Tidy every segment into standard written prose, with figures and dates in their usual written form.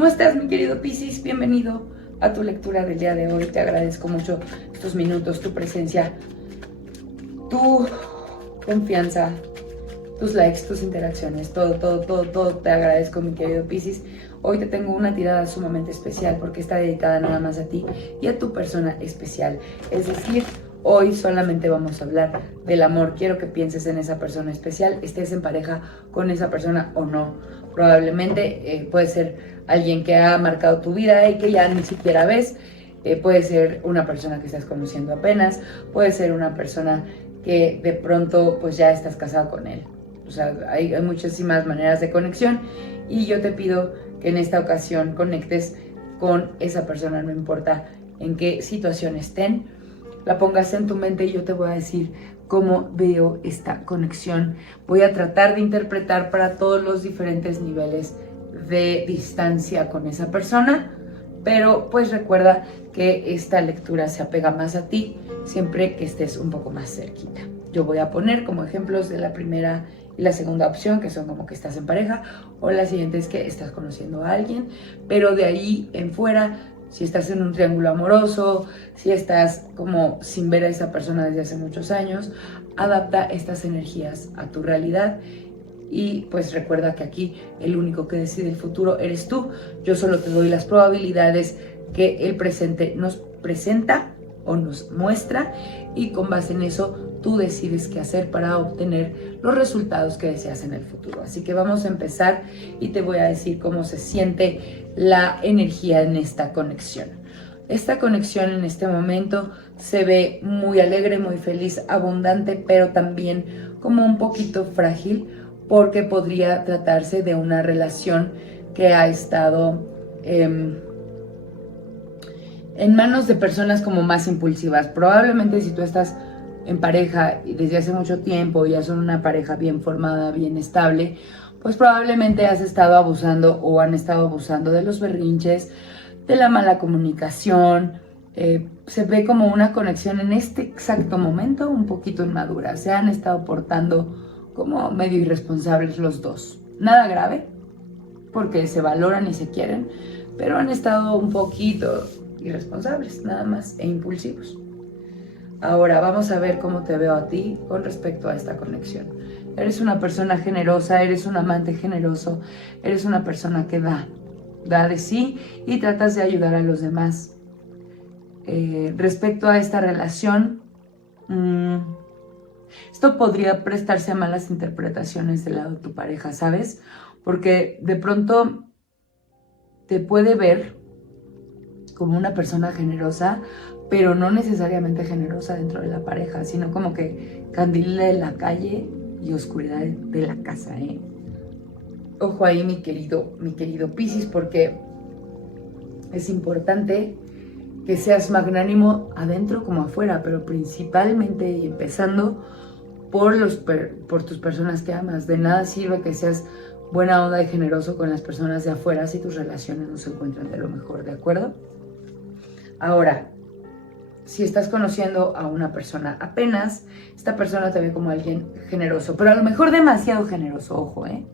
¿Cómo estás, mi querido Piscis? Bienvenido a tu lectura del día de hoy. Te agradezco mucho estos minutos, tu presencia, tu confianza, tus likes, tus interacciones, todo te agradezco, mi querido Piscis. Hoy te tengo una tirada sumamente especial porque está dedicada nada más a ti y a tu persona especial. Es decir, hoy solamente vamos a hablar del amor. Quiero que pienses en esa persona especial, estés en pareja con esa persona o no. Probablemente puede ser alguien que ha marcado tu vida y que ya ni siquiera ves. Puede ser una persona que estás conociendo apenas. Puede ser una persona que de pronto pues ya estás casado con él. O sea, hay muchísimas maneras de conexión y yo te pido que en esta ocasión conectes con esa persona, no importa en qué situación estén, la pongas en tu mente y yo te voy a decir cómo veo esta conexión. Voy a tratar de interpretar para todos los diferentes niveles de distancia con esa persona, pero pues recuerda que esta lectura se apega más a ti siempre que estés un poco más cerquita. Yo voy a poner como ejemplos de la primera y la segunda opción, que son como que estás en pareja, o la siguiente es que estás conociendo a alguien, pero de ahí en fuera, si estás en un triángulo amoroso, si estás como sin ver a esa persona desde hace muchos años, adapta estas energías a tu realidad y pues recuerda que aquí el único que decide el futuro eres tú. Yo solo te doy las probabilidades que el presente nos presenta o nos muestra y con base en eso tú decides qué hacer para obtener los resultados que deseas en el futuro. Así que vamos a empezar y te voy a decir cómo se siente la energía en esta conexión. Esta conexión en este momento se ve muy alegre, muy feliz, abundante, pero también como un poquito frágil porque podría tratarse de una relación que ha estado en manos de personas como más impulsivas. Probablemente si tú estás en pareja y desde hace mucho tiempo, ya son una pareja bien formada, bien estable, pues probablemente has estado abusando o han estado abusando de los berrinches, de la mala comunicación. Se ve como una conexión en este exacto momento un poquito inmadura. Se han estado portando como medio irresponsables los dos. Nada grave, porque se valoran y se quieren, pero han estado un poquito irresponsables, nada más, e impulsivos. Ahora vamos a ver cómo te veo a ti con respecto a esta conexión. Eres una persona generosa, eres un amante generoso, eres una persona que da de sí y tratas de ayudar a los demás. Respecto a esta relación, esto podría prestarse a malas interpretaciones del lado de tu pareja, ¿sabes? Porque de pronto te puede ver como una persona generosa, pero no necesariamente generosa dentro de la pareja, sino como que candil de la calle y oscuridad de la casa, ¿eh? Ojo ahí, mi querido Piscis, porque es importante que seas magnánimo adentro como afuera, pero principalmente y empezando por tus personas que amas. De nada sirve que seas buena onda y generoso con las personas de afuera si tus relaciones no se encuentran de lo mejor, ¿de acuerdo? Ahora, si estás conociendo a una persona apenas, esta persona te ve como alguien generoso, pero a lo mejor demasiado generoso, ojo, ¿eh?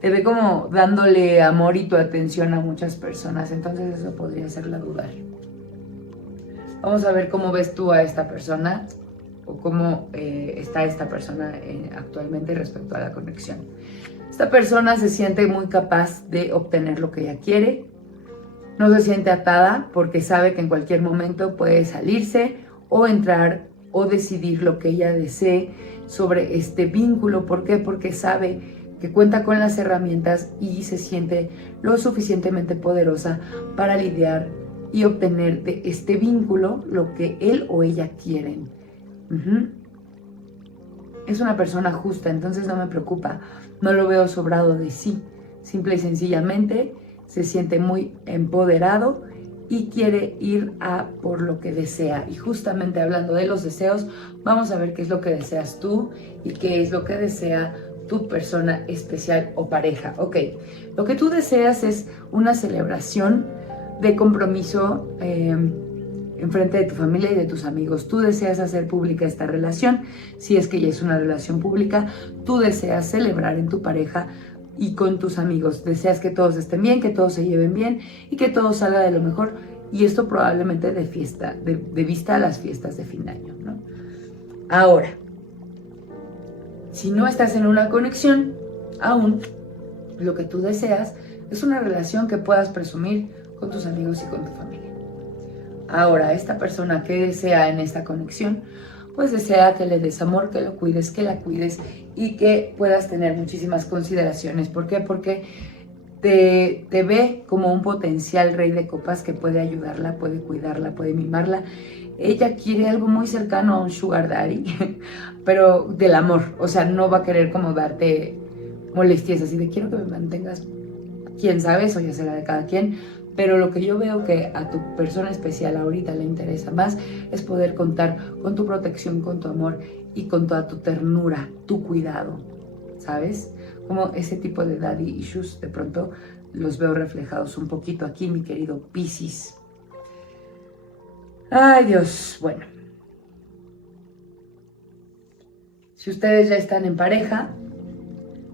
Te ve como dándole amor y tu atención a muchas personas, entonces eso podría hacerla dudar. Vamos a ver cómo ves tú a esta persona o cómo está esta persona actualmente respecto a la conexión. Esta persona se siente muy capaz de obtener lo que ella quiere. No se siente atada porque sabe que en cualquier momento puede salirse o entrar o decidir lo que ella desee sobre este vínculo. ¿Por qué? Porque sabe que cuenta con las herramientas y se siente lo suficientemente poderosa para lidiar y obtener de este vínculo lo que él o ella quieren. Es una persona justa, entonces no me preocupa. No lo veo sobrado de sí. Simple y sencillamente se siente muy empoderado y quiere ir a por lo que desea. Y justamente hablando de los deseos, vamos a ver qué es lo que deseas tú y qué es lo que desea tu persona especial o pareja. Ok, lo que tú deseas es una celebración de compromiso en frente de tu familia y de tus amigos. Tú deseas hacer pública esta relación, si es que ya es una relación pública. Tú deseas celebrar en tu pareja y con tus amigos. Deseas que todos estén bien, que todos se lleven bien y que todo salga de lo mejor. Y esto probablemente de vista a las fiestas de fin de año, ¿no? Ahora, si no estás en una conexión, aún lo que tú deseas es una relación que puedas presumir con tus amigos y con tu familia. Ahora, esta persona que desea en esta conexión, pues desea que le des amor, que lo cuides, que la cuides y que puedas tener muchísimas consideraciones. ¿Por qué? Porque te ve como un potencial rey de copas que puede ayudarla, puede cuidarla, puede mimarla. Ella quiere algo muy cercano a un sugar daddy, pero del amor. O sea, no va a querer como darte molestias así de quiero que me mantengas. Quién sabe, eso ya será de cada quien. Pero lo que yo veo que a tu persona especial ahorita le interesa más es poder contar con tu protección, con tu amor y con toda tu ternura, tu cuidado, ¿sabes? Como ese tipo de daddy issues de pronto los veo reflejados un poquito aquí, mi querido Piscis. Ay, Dios, bueno. Si ustedes ya están en pareja,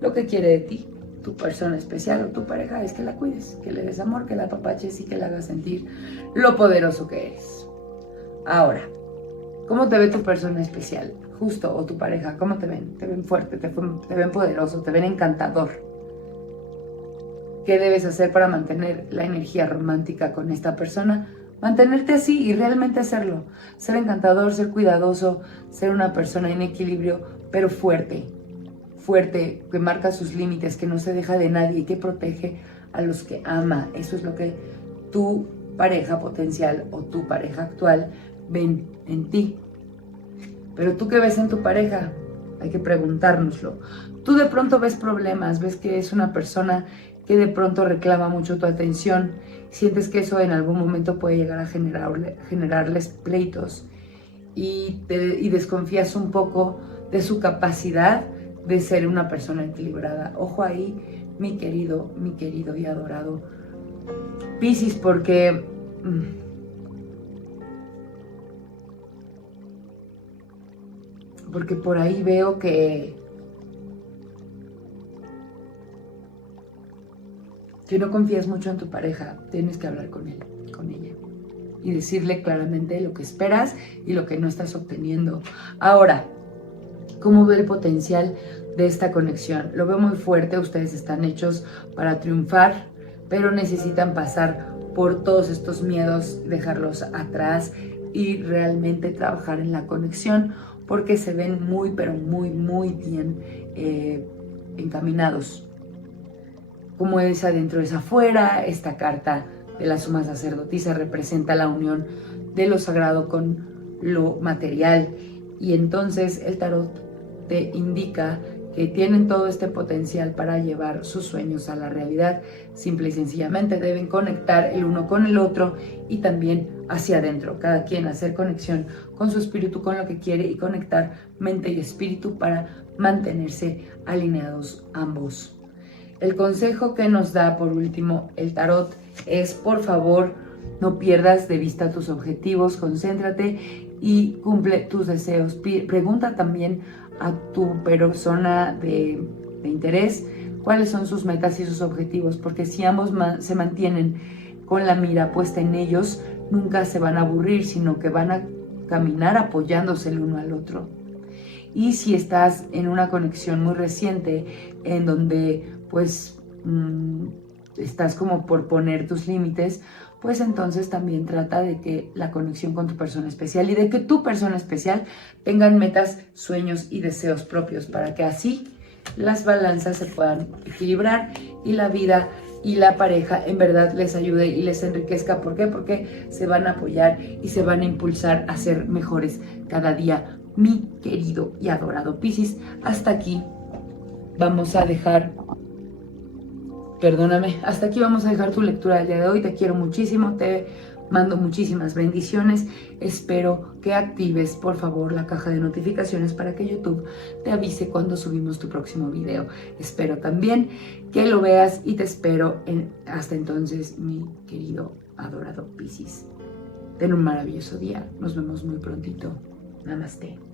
lo que quiere de ti tu persona especial o tu pareja es que la cuides, que le des amor, que la apapaches y que la hagas sentir lo poderoso que eres. Ahora, ¿cómo te ve tu persona especial? Justo, o tu pareja, ¿cómo te ven? ¿Te ven fuerte? ¿Te ven poderoso? ¿Te ven encantador? ¿Qué debes hacer para mantener la energía romántica con esta persona? Mantenerte así y realmente hacerlo. Ser encantador, ser cuidadoso, ser una persona en equilibrio, pero fuerte, que marca sus límites, que no se deja de nadie y que protege a los que ama. Eso es lo que tu pareja potencial o tu pareja actual ven en ti. Pero tú, ¿qué ves en tu pareja? Hay que preguntárnoslo. Tú de pronto ves problemas, ves que es una persona que de pronto reclama mucho tu atención, sientes que eso en algún momento puede llegar a generarles pleitos y desconfías un poco de su capacidad de ser una persona equilibrada. Ojo ahí, mi querido y adorado Piscis, porque por ahí veo que no confías mucho en tu pareja. Tienes que hablar con él, con ella, y decirle claramente lo que esperas y lo que no estás obteniendo. Ahora, ¿cómo veo el potencial de esta conexión? Lo veo muy fuerte. Ustedes están hechos para triunfar, pero necesitan pasar por todos estos miedos, dejarlos atrás y realmente trabajar en la conexión, porque se ven muy, pero muy, muy bien encaminados. Como es adentro es afuera, esta carta de la suma sacerdotisa representa la unión de lo sagrado con lo material, y entonces el tarot te indica que tienen todo este potencial para llevar sus sueños a la realidad. Simple y sencillamente deben conectar el uno con el otro y también hacia adentro, cada quien hacer conexión con su espíritu, con lo que quiere, y conectar mente y espíritu para mantenerse alineados ambos. El consejo que nos da por último el tarot es: por favor, no pierdas de vista tus objetivos, concéntrate y cumple tus deseos. Pregunta también a tu persona de interés cuáles son sus metas y sus objetivos, porque si ambos se mantienen con la mira puesta en ellos, nunca se van a aburrir, sino que van a caminar apoyándose el uno al otro. Y si estás en una conexión muy reciente en donde pues estás como por poner tus límites, pues entonces también trata de que la conexión con tu persona especial y de que tu persona especial tengan metas, sueños y deseos propios, para que así las balanzas se puedan equilibrar y la vida y la pareja en verdad les ayude y les enriquezca. ¿Por qué? Porque se van a apoyar y se van a impulsar a ser mejores cada día. Mi querido y adorado Piscis, hasta aquí vamos a dejar tu lectura del día de hoy. Te quiero muchísimo, te mando muchísimas bendiciones. Espero que actives, por favor, la caja de notificaciones para que YouTube te avise cuando subimos tu próximo video. Espero también que lo veas y te espero hasta entonces, mi querido, adorado Piscis. Ten un maravilloso día. Nos vemos muy prontito. Namaste.